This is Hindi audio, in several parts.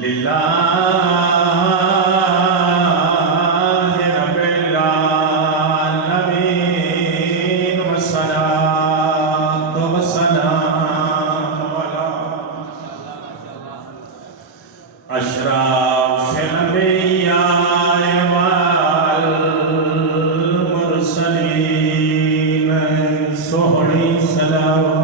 लिल्लाहि रब्बिल आलमीन वस्सलातु वस्सलामु अला अशरफिल अंबिया वल मुरसलीन सोहनी सलावत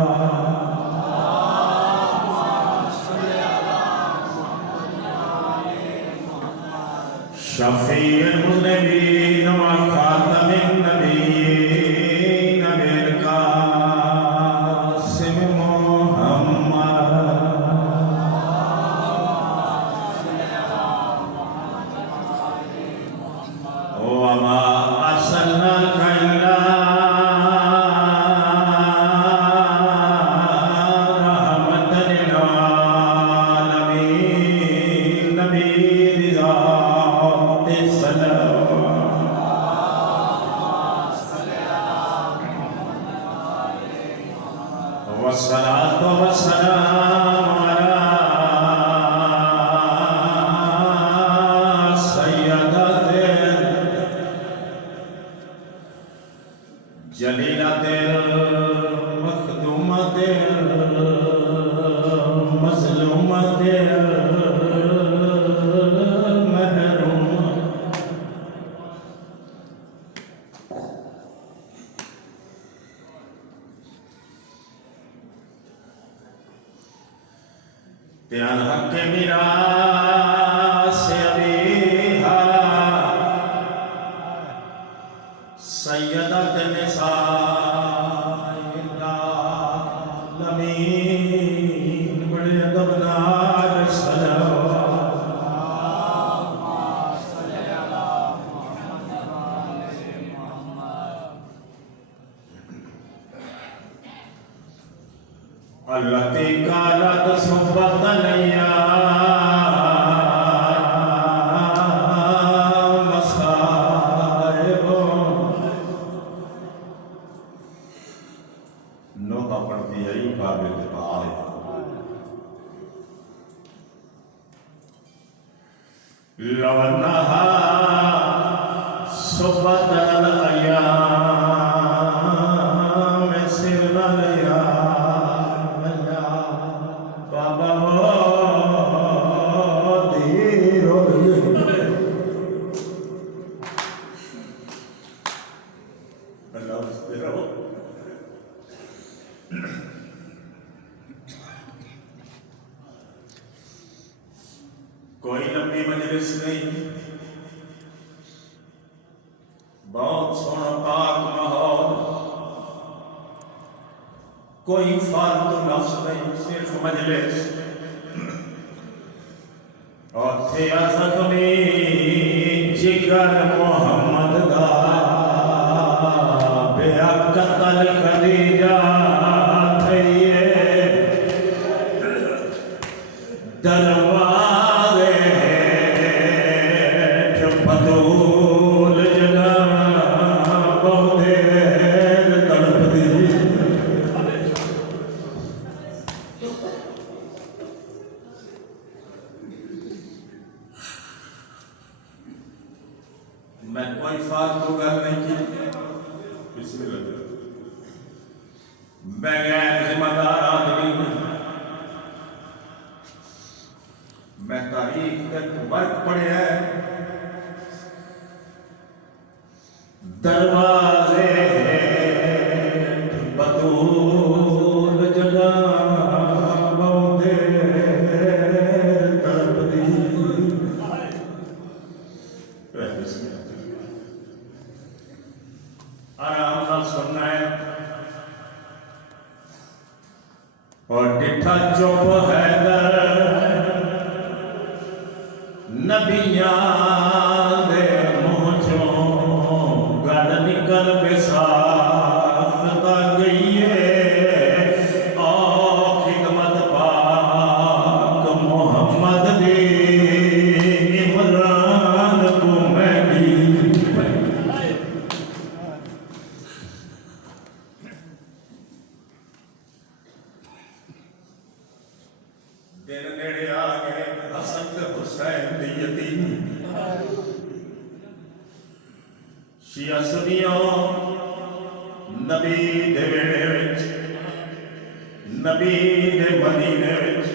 शफ़ीउल मुज़निबीन व ख़ातमुन नबिय्यीन अबिल क़ासिम मुहम्मद व मा अरसलनाका इल्ला रहमतन लिल आलमीन नबी रिज़ा वस्सलातु वस्सलामु अला सय्यदतिल जलीलतिल मखदूमतिल मज़लूमतिल त्यान हक़ मिरास अबीहा सय्यदत निसाइल आलमीन बड़े अदबनार अल्लती कालत सुब्बतनैया मसाइबो नोता पढ़ती आई काबिल बाल लवन्नहा सुब्बतल अय्याम सिरनल या कोई लंबी मजलिस नहीं, बहुत सोना पाक माहौल, कोई फालतू लफ्ज नहीं, सिर्फ मजलिस और थे ज़ख्मी जिगर मोहम्मद दा बेअक्कल खदीजा थईए दरबारे बतूल जना बहुदे तड़पदी मैं कोई फालतू गल नहीं की, मैं गैर जिम्मेदार आदमी हूं, मैं तारीख तक वर्क पढ़े है दरवाजे बतूल जगा बहुदे तड़पदी आराम नाल सुनना है और डिठा चुप है नबियां दे मुंह चों गल निकल बेसाख्ता गई है ओ खिदमत पाक मोहम्मद दी इमरान को मैगी दिन नेड़े आ गए हसन ते हुसैन दी यतीम शिया सुनियो नबी दे वेड़े विच नबी दे मदीने विच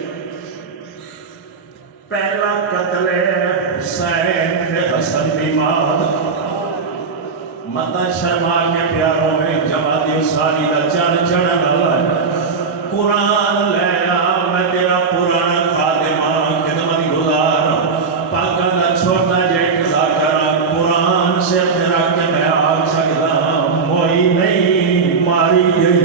पहला कत्ल हुसैन दे हसन दी मां मता शर्मा के प्यारों में जमाती सारी दा चढ़ चढ़न वाला कुरान ले आ मैं तेरा पुराना खादिमा खिदमत गुजार पाका दा छोटा जेठा करा कुरान से तेरा के मैं आग सकदा मोई नहीं मारी गई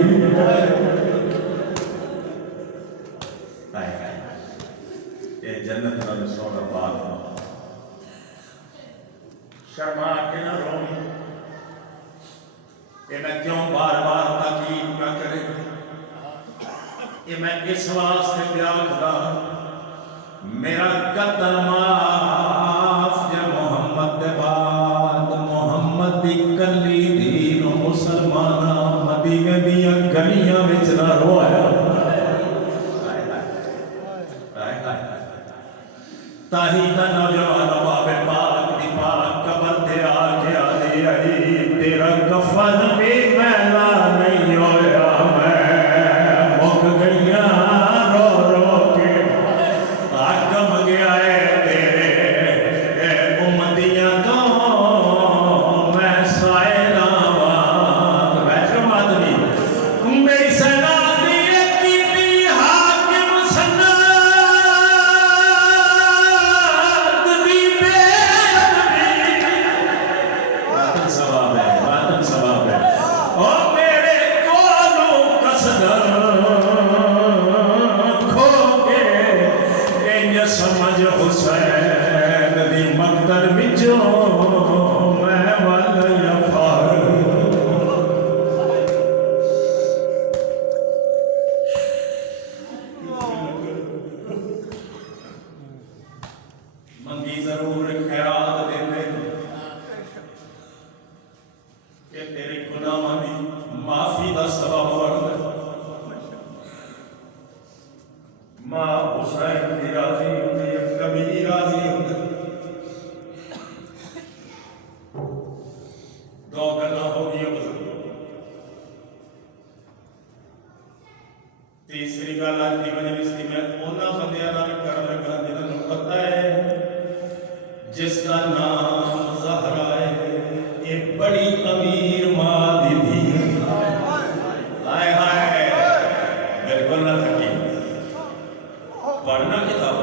ये जन्नत का सोना बाग शर्मा के ना रोनी ये मैं क्यों बार बार ताकीद ना करे ये मैं इस वास्ते प्यार खुदा मेरा कत्ल माफ जे मोहम्मद दे बाद मोहम्मद दी कली दीन मुसलमाना मदीने दियां गलियां विच ना रोया ताही दा नौजवान बाबे पाक दी पाक कबर ते आके आदे आई तेरा कफन भी मैला नहीं होया मैं मुक गईया रो रो के आकम गया है तेरे उम्मतियां तो मैं सायला वैसे मादनी मेरी सेना समझ हुसैन दी मकदर विचों मैं वल यफार मंगी जरूर खैरात देते कि तेरे गुनाहां दी माफी दा सबब बनदा मां हुसैन दी राजी होंदी है कभी राजी होंदी दो गल्लां हो गई तीसरी गल आज की मजलिस की मैं उन्हां बंदियां नाल कर लगा जिन्हां नूं पता है जिसका नाम ज़हरा है ये बड़ी अमीर मां दी धी हाय हाय बिल्कुल ना थकी पढ़ना किताब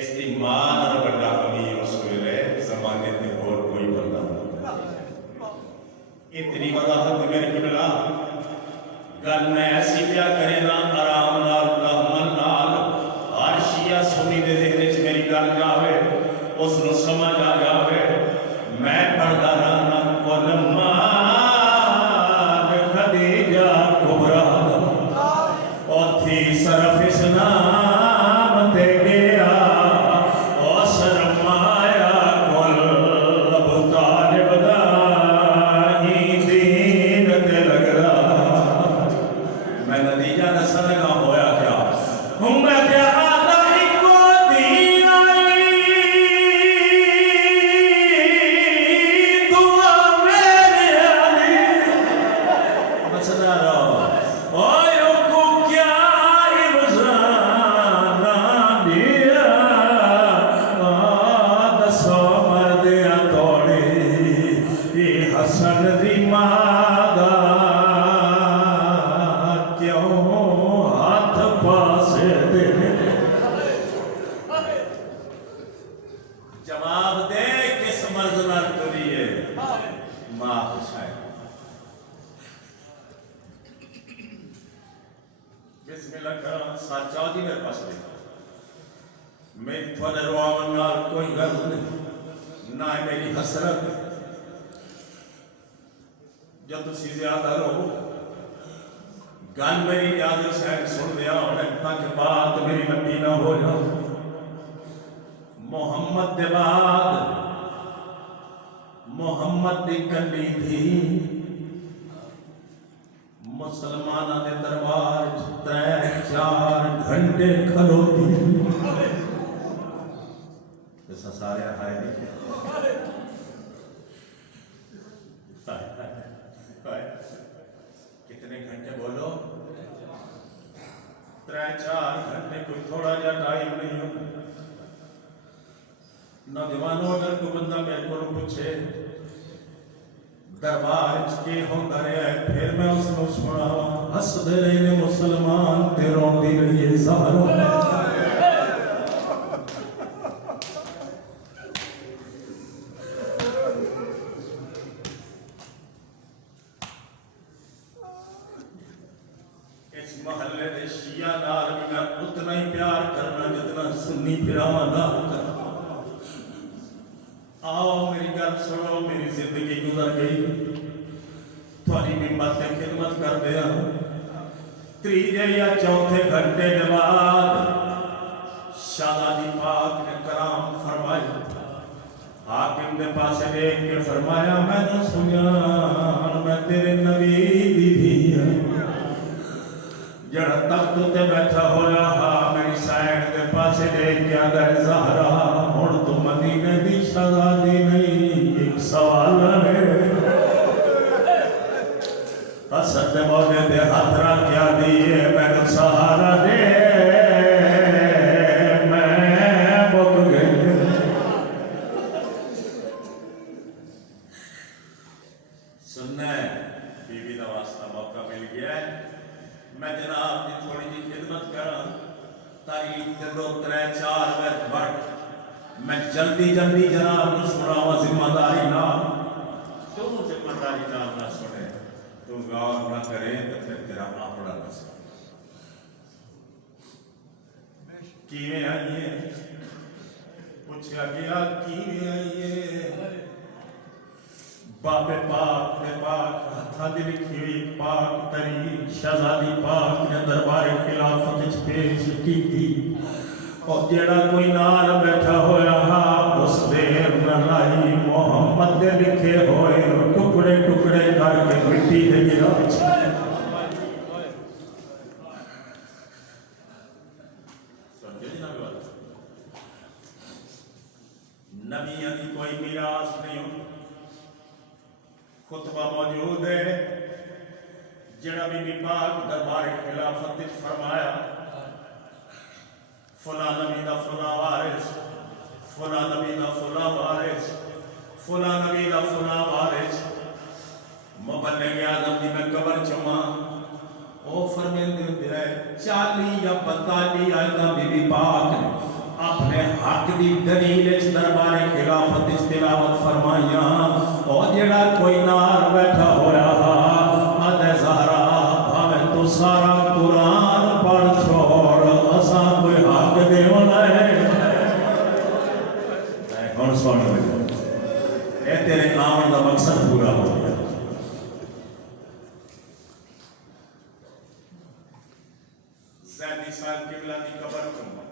इसकी मां नाल बड़ा अमीर उस वेले जमाने ते होर कोई बंदा इतनी वजाहत मेरे किबला गल मैं ऐसी क्या करे ना आराम नाल रहमन नाल हर शिया सुनी दे ज़हन च मेरी गल जावे उस नु समझ आ जावे मैं पढ़दा रहना कुल मां खदीजा कुबरा और थी सरफ इस्लाम ते गया और शर्माया कुल अबू तालिब दा ही दीन ते लगदा मैं नतीजा दसन लगा होया क्या मैं क्या आदा इको दीन आई दुआ मेरे अली बसदा रहो हसन दी मादा क्यों हाथ पासे दे जवाब दे किस मर्ज नाल तुरी है मां हुसैन बिस्मिल्लाह कर सच्चा दी मेरे पास मेरी थोड़े रोवन नाल कोई गल नहीं ना मेरी हसरत जब तुसी ज्यादा रहो गल मेरी याद हुसैन सुन लिया ताकि बात मेरी लंबी ना हो जाए मोहम्मद दे बाद मोहम्मद दी कली थी मुसलमाना दे दरबार 3-4 घंटे खलोती 4 घंटे कोई थोड़ा जा टाइम नहीं हो। नौजवानों अगर कोई बंदा मेरे को पूछे दरबार के होंदा रहा है, फिर मैं उसको सुनावा हसदे रहे ने मुसलमान ते रोंदी रही है ज़हरा। इस महल्ले दे शिया नाल भी मैं उतना ही प्यार करना जितना सुन्नी भरावां नाल करना। आओ मेरी गल सुनो, मेरी जिंदगी गुजर गई थोड़ी मिम्बर से खिदमत कर दिया। तीजे या चौथे घंटे के बाद शाहजादी पाक ने कराम फरमाई। हाकिम के पास देख के फरमाया मैंने सुना मैं तेरे नबी दी थी जड़ा तख्त ते बैठा होया हा मेरी साइड के पास देख के अगर ज़हरा हुण तू मदीने दी शहजादी नहीं। एक सवाल है असद दे मौके ते हाथ रख क्या दिए मैनू सहारा दे मैं बुक गई। सुनना है बीवी का वास्ता मौका मिल गया है, मैं जनाब की थोड़ी जी खिदमत करा तारीख के 2-3-4 मिनट बढ़ मैं जल्दी जल्दी जनाब को सुनावा। जिम्मेदारी ना तुम जिम्मेदारी ना सुने तू गौर ना करे तो फिर तेरा अपना मसला किवें आइए पूछा गया किवें आइए। बाबे पाक ने पाक हथा दी लिखी हुई पाक तरीक शहजादी पाक ने दरबार खिलाफत पेश की थी और जेड़ा कोई नाल बैठा होया हा उस देर लाई मोहम्मद दे लिखे होए टुकड़े टुकड़े करके मिट्टी दे गिरा। नबियां की कोई मिरास नहीं हो। खुतबा मौजूद है जड़ा बीबी पाक दरबार खिलाफत फरमाया फला नबी दा फला वारिस फला नबी दा फला वारिस फला नबी दा फला वारिस। मुबल्लिग आज़म दी मैं कबर चुमा ओ फरमांदे हुंदे है 40 या 45 आयतां बीबी पाक ने अपने हक दी दलील इस दरबार खिलाफत तिलावत फरमाइया और जेड़ा कोई नाल बैठा होया आदे ज़हरा भावें तो सारा कुरान पढ़ छोड़ असा कोई हक देवना है। हुण सुन ए तेरे आवन का मकसद पूरा हो गया। ज़ैदी साहब किबला दी कबर चुमा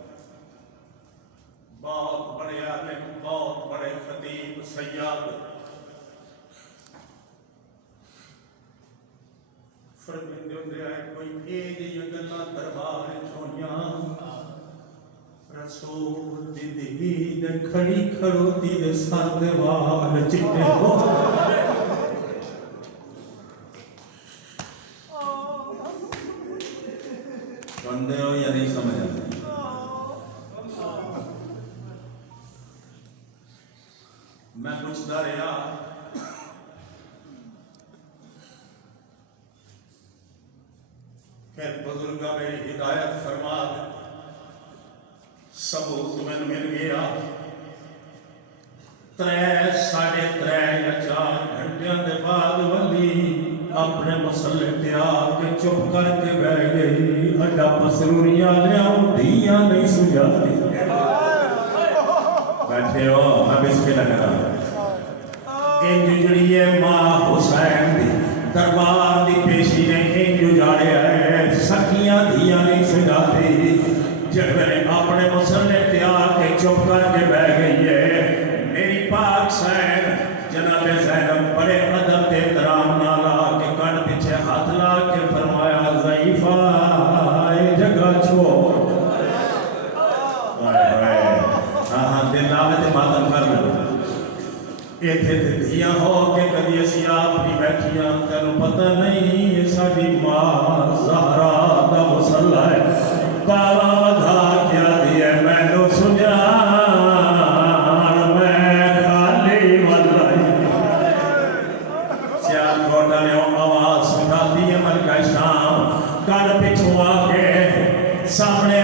बहुत बड़े आलिम बहुत बड़े खतीब सैयद फरमांदे हुंदे है कोई ए जी गल्लां दरबार चोइयां रसूल दी दी दे खड़ी खड़ोती दे सर दे वाल चिट्टे हो सुनदे हो या नहीं समझ आते। मैं पूछता रहा फिर बुजुर्ग मेरी हिदायत फरमा सबूत मैंने मिल गया। 3, 3.5 या 4 घंटिया के बाद वली अपने मसले ते आके चुप करके बह गई। अड्डा पसरूरिया लिया दिया नहीं सुझाती बैठे हो मैं बिस्के लगा इंज है मां हुसैन दी दरबार दी पेशी ने इंज उजाड़े है सखियां धियां नहीं सुझाती। जड़े अपने मुसल्ले ते आके चुप करके बह गई है मेरी पाक सैन जनाब ज़ैनब बड़े अदब ते इकराम नाल आके कण पीछे हाथ ला के फरमाया ज़ईफा ए जगह छोड़ दिल आवे ते मातम कर लो इत्थे धियां हो के कदी असीं आप नहीं बैठियां तैनूं पता नहीं ये साडी मां ज़हरा दा मुसल्ला है दावा